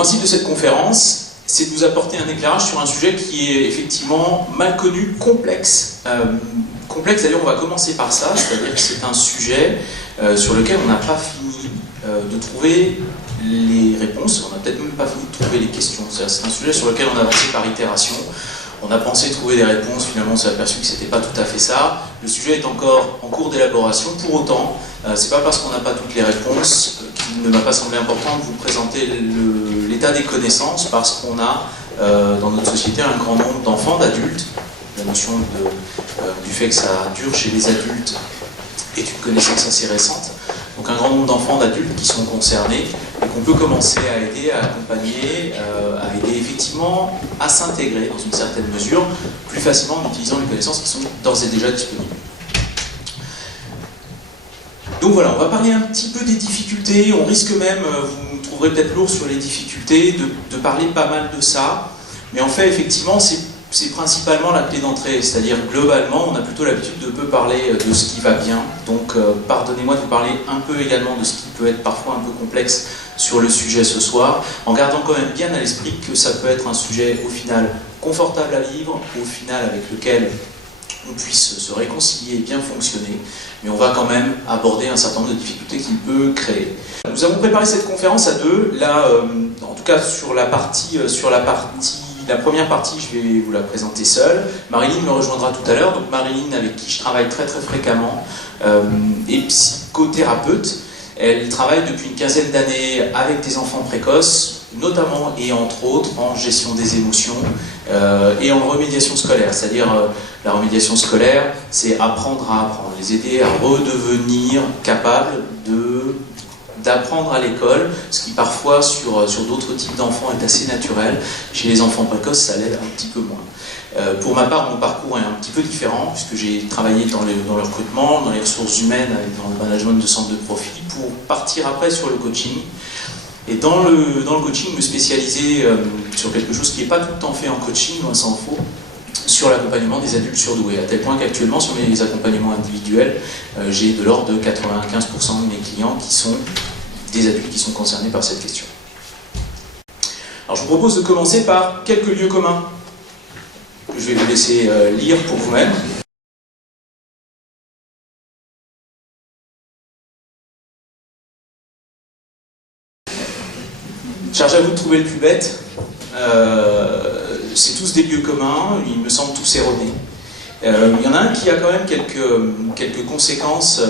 principe de cette conférence, c'est de vous apporter un éclairage sur un sujet qui est effectivement mal connu, complexe. Complexe, d'ailleurs, on va commencer par ça, c'est-à-dire que c'est un sujet sur lequel on n'a pas fini de trouver les réponses, on n'a peut-être même pas fini de trouver les questions. C'est un sujet sur lequel on a avancé par itération. On a pensé trouver des réponses, finalement on s'est aperçu que c'était pas tout à fait ça. Le sujet est encore en cours d'élaboration. Pour autant, c'est pas parce qu'on n'a pas toutes les réponses qu'il ne m'a pas semblé important de vous présenter l'état des connaissances, parce qu'on a dans notre société un grand nombre d'enfants, d'adultes. La notion du fait que ça dure chez les adultes est une connaissance assez récente. Donc un grand nombre d'enfants, d'adultes qui sont concernés et qu'on peut commencer à aider, à accompagner, à aider effectivement à s'intégrer dans une certaine mesure plus facilement en utilisant les connaissances qui sont d'ores et déjà disponibles. Donc voilà, on va parler un petit peu des difficultés. On risque même, vous me trouverez peut-être lourd sur les difficultés, de parler pas mal de ça. Mais en fait, effectivement, c'est principalement la clé d'entrée, c'est-à-dire globalement, on a plutôt l'habitude de peu parler de ce qui va bien, donc pardonnez-moi de vous parler un peu également de ce qui peut être parfois un peu complexe sur le sujet ce soir, en gardant quand même bien à l'esprit que ça peut être un sujet au final confortable à vivre, au final avec lequel on puisse se réconcilier et bien fonctionner, mais on va quand même aborder un certain nombre de difficultés qu'il peut créer. Nous avons préparé cette conférence à deux, là, en tout cas sur la première partie, je vais vous la présenter seule. Marilyn me rejoindra tout à l'heure. Donc Marilyn, avec qui je travaille très très fréquemment, est psychothérapeute. Elle travaille depuis une quinzaine d'années avec des enfants précoces, notamment et entre autres en gestion des émotions et en remédiation scolaire. C'est-à-dire la remédiation scolaire, c'est apprendre à apprendre, les aider à redevenir capables d'apprendre à l'école, ce qui parfois sur d'autres types d'enfants est assez naturel. Chez les enfants précoces, ça l'aide un petit peu moins. Pour ma part, mon parcours est un petit peu différent, puisque j'ai travaillé dans le recrutement, dans les ressources humaines, dans le management de centres de profit, pour partir après sur le coaching. Et dans le coaching, me spécialiser sur quelque chose qui n'est pas tout le temps fait en coaching, loin s'en faut, sur l'accompagnement des adultes surdoués, à tel point qu'actuellement, sur mes accompagnements individuels, j'ai de l'ordre de 95% de mes clients qui sont des adultes qui sont concernés par cette question. Alors je vous propose de commencer par quelques lieux communs que je vais vous laisser lire pour vous-même. Charge à vous de trouver le plus bête. C'est tous des lieux communs, ils me semblent tous erronés. Il y en a un qui a quand même quelques conséquences,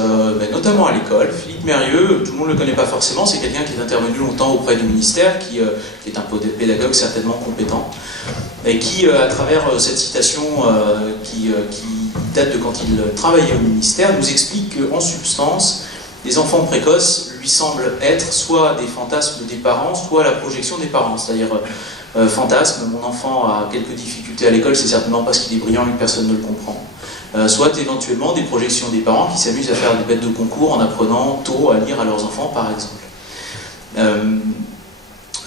notamment à l'école. Philippe Mérieux, tout le monde ne le connaît pas forcément, c'est quelqu'un qui est intervenu longtemps auprès du ministère, qui est un pédagogue certainement compétent, et qui, à travers cette citation qui date de quand il travaillait au ministère, nous explique qu'en substance, les enfants précoces lui semblent être soit des fantasmes des parents, soit la projection des parents, c'est-à-dire fantasme, mon enfant a quelques difficultés à l'école, c'est certainement parce qu'il est brillant et que personne ne le comprend. Soit éventuellement des projections des parents qui s'amusent à faire des bêtes de concours en apprenant tôt à lire à leurs enfants, par exemple.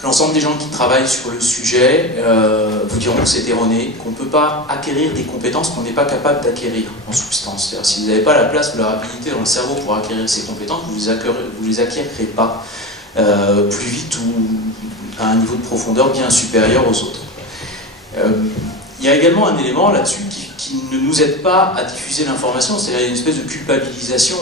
L'ensemble des gens qui travaillent sur le sujet vous diront que c'est erroné, qu'on ne peut pas acquérir des compétences qu'on n'est pas capable d'acquérir en substance. C'est-à-dire, si vous n'avez pas la place ou la rapidité dans le cerveau pour acquérir ces compétences, vous ne les acquérirez pas plus vite ou à un niveau de profondeur bien supérieur aux autres. Il y a également un élément là-dessus qui ne nous aide pas à diffuser l'information, c'est-à-dire une espèce de culpabilisation.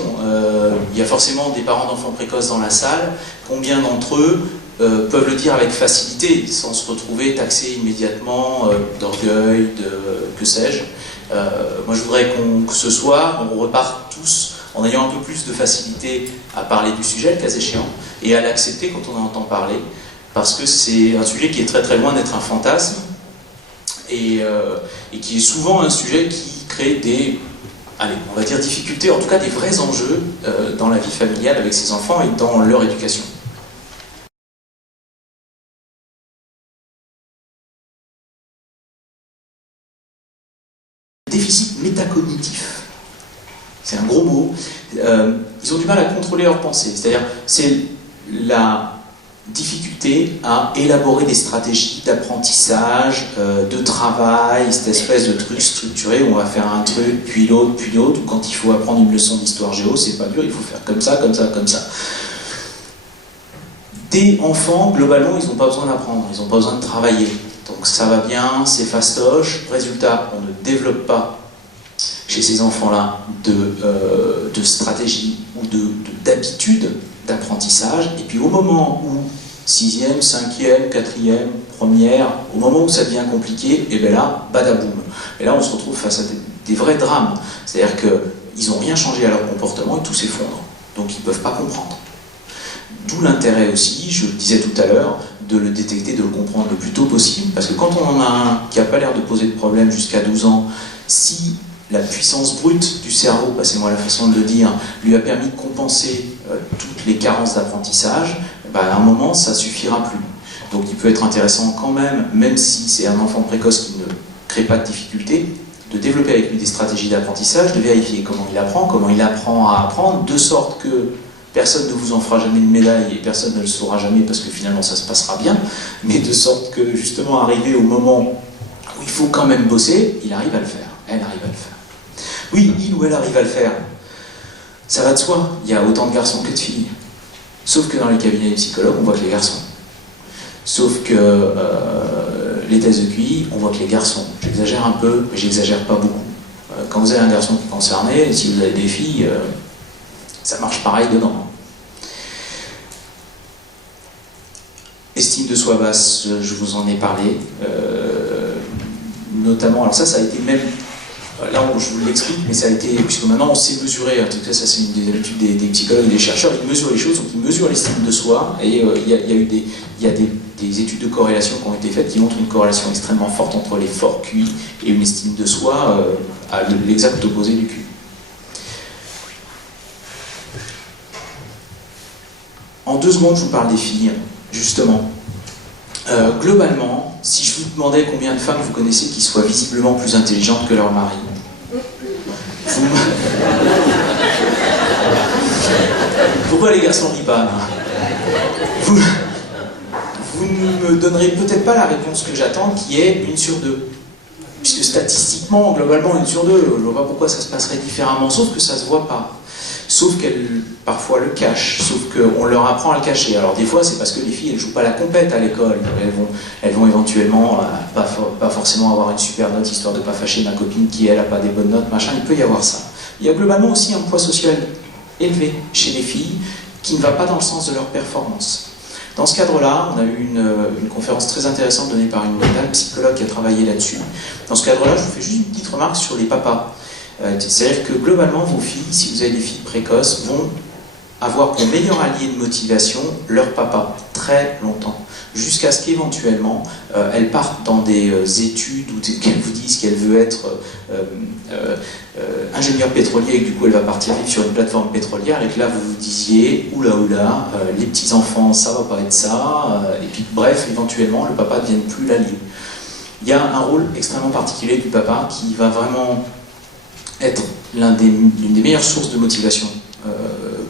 Il y a forcément des parents d'enfants précoces dans la salle, combien d'entre eux peuvent le dire avec facilité, sans se retrouver taxés immédiatement d'orgueil, que sais-je. Moi je voudrais que ce soir, on reparte tous en ayant un peu plus de facilité à parler du sujet, le cas échéant, et à l'accepter quand on en entend parler, parce que c'est un sujet qui est très très loin d'être un fantasme, et qui est souvent un sujet qui crée des, on va dire difficultés, en tout cas des vrais enjeux dans la vie familiale avec ses enfants et dans leur éducation. Déficit métacognitif. C'est un gros mot. Ils ont du mal à contrôler leurs pensées. C'est-à-dire, c'est la difficulté à élaborer des stratégies d'apprentissage, de travail, cette espèce de truc structuré où on va faire un truc, puis l'autre, ou quand il faut apprendre une leçon d'histoire géo, c'est pas dur, il faut faire comme ça, comme ça, comme ça. Des enfants, globalement, ils n'ont pas besoin d'apprendre, ils n'ont pas besoin de travailler. Donc ça va bien, c'est fastoche. Résultat, on ne développe pas chez ces enfants-là de stratégie ou d'habitude d'apprentissage. Et puis au moment où 6e, 5e, 4e, première, au moment où ça devient compliqué, et bien là, badaboum. Et là, on se retrouve face à des vrais drames. C'est-à-dire qu'ils n'ont rien changé à leur comportement et tout s'effondre. Donc ils ne peuvent pas comprendre. D'où l'intérêt aussi, je le disais tout à l'heure, de le détecter, de le comprendre le plus tôt possible, parce que quand on en a un qui n'a pas l'air de poser de problème jusqu'à 12 ans, si la puissance brute du cerveau, passez-moi la façon de le dire, lui a permis de compenser toutes les carences d'apprentissage, à un moment, ça ne suffira plus. Donc il peut être intéressant quand même si c'est un enfant précoce qui ne crée pas de difficultés, de développer avec lui des stratégies d'apprentissage, de vérifier comment il apprend à apprendre, de sorte que personne ne vous en fera jamais une médaille et personne ne le saura jamais parce que finalement ça se passera bien, mais de sorte que justement arrivé au moment où il faut quand même bosser, il arrive à le faire, elle arrive à le faire. Oui, il ou elle arrive à le faire. Ça va de soi, il y a autant de garçons que de filles. Sauf que dans les cabinets des psychologues, on voit que les garçons. Sauf que les tests de QI, on voit que les garçons. J'exagère un peu, mais j'exagère pas beaucoup. Quand vous avez un garçon qui est concerné, si vous avez des filles, ça marche pareil dedans. Estime de soi basse, je vous en ai parlé. Notamment, alors ça a été même... Là, je vous l'explique, mais ça a été, puisque maintenant on sait mesurer, en tout cas ça c'est une des habitudes des psychologues et des chercheurs, ils mesurent les choses, donc ils mesurent l'estime de soi, et il y a des études de corrélation qui ont été faites qui montrent une corrélation extrêmement forte entre les forts QI et une estime de soi à l'exact opposé du QI. En 2 secondes, je vous parle des filles, justement. Globalement, si je vous demandais combien de femmes vous connaissez qui soient visiblement plus intelligentes que leur mari, pourquoi les garçons ne rient pas? Vous ne me donnerez peut-être pas la réponse que j'attends, qui est 1 sur 2. Puisque statistiquement, globalement, 1 sur 2, je ne vois pas pourquoi ça se passerait différemment, sauf que ça ne se voit pas. Sauf qu'elles, parfois, le cachent, sauf qu'on leur apprend à le cacher. Alors des fois, c'est parce que les filles, elles ne jouent pas la compète à l'école. Elles vont éventuellement pas forcément avoir une super note, histoire de ne pas fâcher ma copine qui, elle, n'a pas des bonnes notes, machin. Il peut y avoir ça. Il y a globalement aussi un poids social élevé chez les filles qui ne va pas dans le sens de leur performance. Dans ce cadre-là, on a eu une conférence très intéressante donnée par une dame psychologue qui a travaillé là-dessus. Dans ce cadre-là, je vous fais juste une petite remarque sur les papas. C'est-à-dire que globalement, vos filles, si vous avez des filles précoces, vont avoir pour meilleur allié de motivation leur papa, très longtemps, jusqu'à ce qu'éventuellement, elles partent dans des études où qu'elles vous disent qu'elle veut être ingénieure pétrolier et que du coup elle va partir vivre sur une plateforme pétrolière et que là vous vous disiez oula, les petits-enfants, ça va pas être ça, et puis bref, éventuellement, le papa ne devienne plus l'allié. Il y a un rôle extrêmement particulier du papa qui va vraiment être l'une des meilleures sources de motivation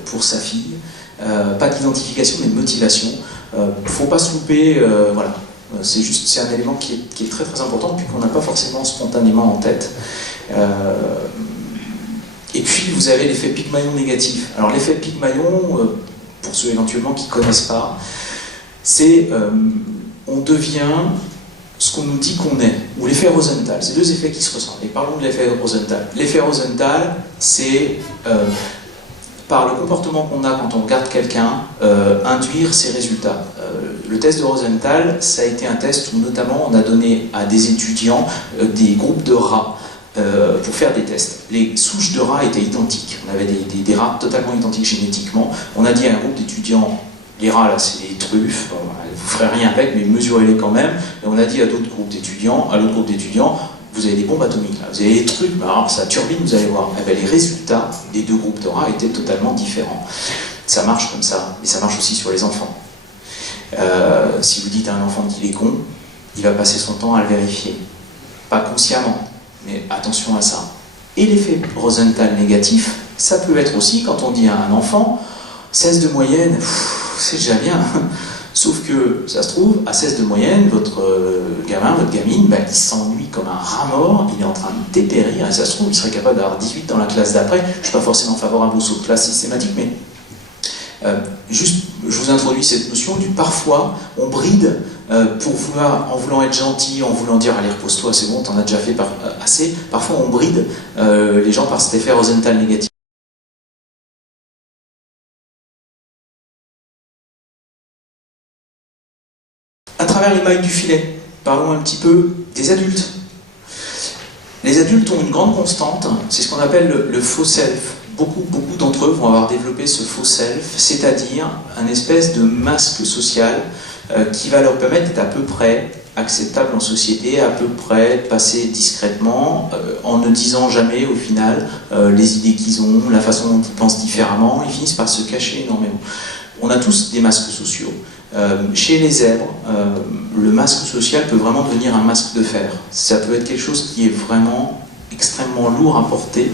pour sa fille. Pas d'identification, mais de motivation. Faut pas se louper, voilà. C'est un élément qui est très très important, puis qu'on n'a pas forcément spontanément en tête. Et puis vous avez l'effet Pygmalion négatif. Alors l'effet Pygmalion, pour ceux éventuellement qui ne connaissent pas, c'est on devient ce qu'on nous dit qu'on est, ou l'effet Rosenthal. C'est 2 effets qui se ressemblent. Et parlons de l'effet Rosenthal. L'effet Rosenthal, c'est par le comportement qu'on a quand on regarde quelqu'un, induire ses résultats. Le test de Rosenthal, ça a été un test où notamment on a donné à des étudiants des groupes de rats pour faire des tests. Les souches de rats étaient identiques. On avait des rats totalement identiques génétiquement. On a dit à un groupe d'étudiants, les rats là c'est des truffes, vous ne ferez rien avec, mais mesurez-les quand même. Et on a dit à l'autre groupe d'étudiants, vous avez des bombes atomiques, là. Vous avez des trucs, alors ça turbine, vous allez voir. Eh bien, les résultats des 2 groupes de rats étaient totalement différents. Ça marche comme ça, et ça marche aussi sur les enfants. Si vous dites à un enfant qu'il est con, il va passer son temps à le vérifier. Pas consciemment, mais attention à ça. Et l'effet Rosenthal négatif, ça peut être aussi quand on dit à un enfant 16 de moyenne, c'est déjà bien. Sauf que, ça se trouve, à 16 de moyenne, votre gamin, votre gamine, il s'ennuie comme un rat mort, il est en train de dépérir, et ça se trouve, il serait capable d'avoir 18 dans la classe d'après. Je ne suis pas forcément favorable au saut de classe systématique, mais Juste, je vous introduis cette notion du parfois, on bride en voulant être gentil, en voulant dire allez repose-toi, c'est bon, t'en as déjà fait assez. Parfois on bride les gens par cet effet Rosenthal négatif. À travers les mailles du filet, parlons un petit peu des adultes. Les adultes ont une grande constante, c'est ce qu'on appelle le faux self. Beaucoup d'entre eux vont avoir développé ce faux self, c'est-à-dire un espèce de masque social qui va leur permettre d'être à peu près acceptable en société, à peu près de passer discrètement, en ne disant jamais au final les idées qu'ils ont, la façon dont ils pensent différemment, ils finissent par se cacher énormément. On a tous des masques sociaux. Chez les zèbres, le masque social peut vraiment devenir un masque de fer. Ça peut être quelque chose qui est vraiment extrêmement lourd à porter,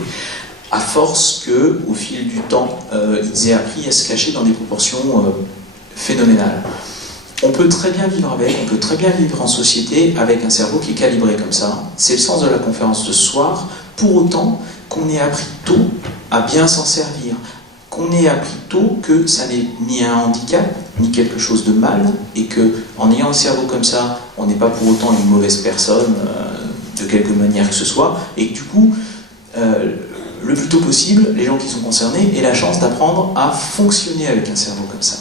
à force que, au fil du temps, ils aient appris à se cacher dans des proportions phénoménales. On peut très bien vivre avec, on peut très bien vivre en société avec un cerveau qui est calibré comme ça. C'est le sens de la conférence de ce soir, pour autant qu'on ait appris tôt à bien s'en servir, qu'on ait appris tôt que ça n'est ni un handicap, ni quelque chose de mal, et qu'en ayant un cerveau comme ça, on n'est pas pour autant une mauvaise personne, de quelque manière que ce soit, et que du coup, le plus tôt possible, les gens qui sont concernés aient la chance d'apprendre à fonctionner avec un cerveau comme ça.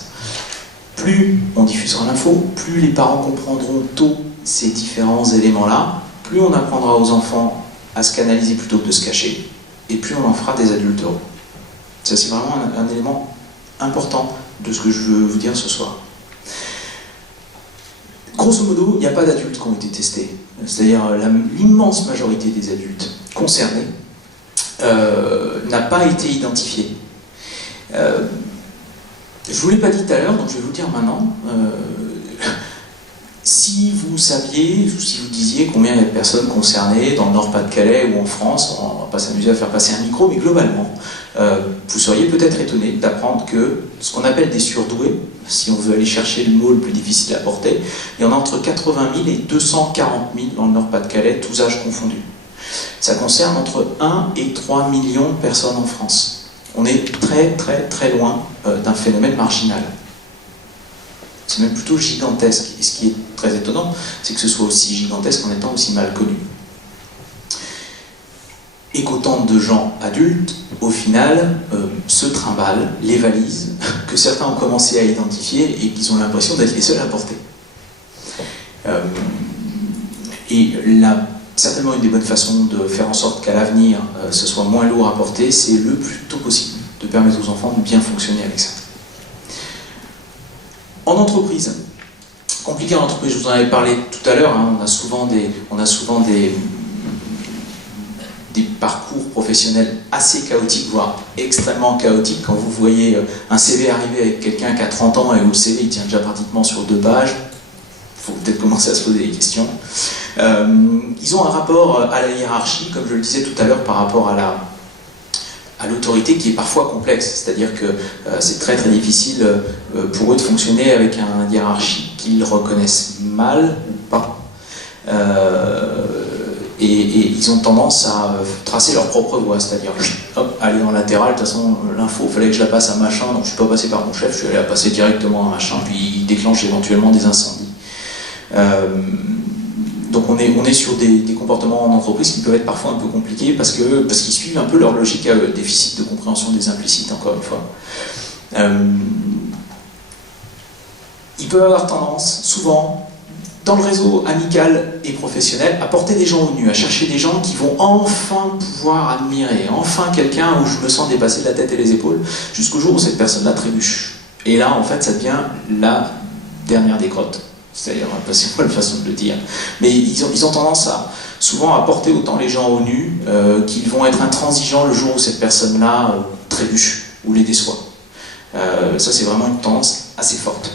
Plus on diffusera l'info, plus les parents comprendront tôt ces différents éléments-là, plus on apprendra aux enfants à se canaliser plutôt que de se cacher, et plus on en fera des adultes heureux. Ça, c'est vraiment un élément important de ce que je veux vous dire ce soir. Grosso modo, il n'y a pas d'adultes qui ont été testés. C'est-à-dire l'immense majorité des adultes concernés n'a pas été identifiée. Je ne vous l'ai pas dit tout à l'heure, donc je vais vous le dire maintenant. Si vous saviez, ou si vous disiez combien il y a de personnes concernées dans le Nord-Pas-de-Calais ou en France, on ne va pas s'amuser à faire passer un micro, mais globalement, vous seriez peut-être étonné d'apprendre que ce qu'on appelle des surdoués, si on veut aller chercher le mot le plus difficile à porter, il y en a entre 80 000 et 240 000 dans le Nord-Pas-de-Calais, tous âges confondus. Ça concerne entre 1 et 3 millions de personnes en France. On est très loin d'un phénomène marginal. C'est même plutôt gigantesque. Et ce qui est très étonnant, c'est que ce soit aussi gigantesque en étant aussi mal connu. Et qu'autant de gens adultes, au final, se trimballent les valises que certains ont commencé à identifier et qu'ils ont l'impression d'être les seuls à porter. Et là, certainement une des bonnes façons de faire en sorte qu'à l'avenir, ce soit moins lourd à porter, c'est le plus tôt possible de permettre aux enfants de bien fonctionner avec ça. En entreprise, compliqué en entreprise, je vous en avais parlé tout à l'heure, hein, on a souvent des parcours professionnels assez chaotiques, voire extrêmement chaotiques. Quand vous voyez un CV arriver avec quelqu'un qui a 30 ans et où le CV il tient déjà pratiquement sur 2 pages, il faut peut-être commencer à se poser des questions. Ils ont un rapport à la hiérarchie, comme je le disais tout à l'heure, par rapport à l'autorité qui est parfois complexe, c'est-à-dire que c'est très difficile pour eux de fonctionner avec un hiérarchie qu'ils reconnaissent mal ou pas. Et ils ont tendance à tracer leur propre voie, c'est-à-dire hop, aller en latéral, de toute façon l'info, il fallait que je la passe à machin, donc je ne suis pas passé par mon chef, je suis allé la passer directement à machin, puis il déclenche éventuellement des incendies. Donc on est sur des comportements en entreprise qui peuvent être parfois un peu compliqués parce qu'ils suivent un peu leur logique à eux, déficit de compréhension des implicites, encore une fois. Ils peuvent avoir tendance, souvent, dans le réseau amical et professionnel, à porter des gens au nu, à chercher des gens qui vont enfin pouvoir admirer, enfin quelqu'un où je me sens dépassé de la tête et les épaules, jusqu'au jour où cette personne-là trébuche. Et là, en fait, ça devient la dernière des crottes. C'est-à-dire, c'est pas la façon de le dire. Mais ils ont tendance souvent à porter autant les gens au nu qu'ils vont être intransigeants le jour où cette personne-là trébuche ou les déçoit. Ça, c'est vraiment une tendance assez forte.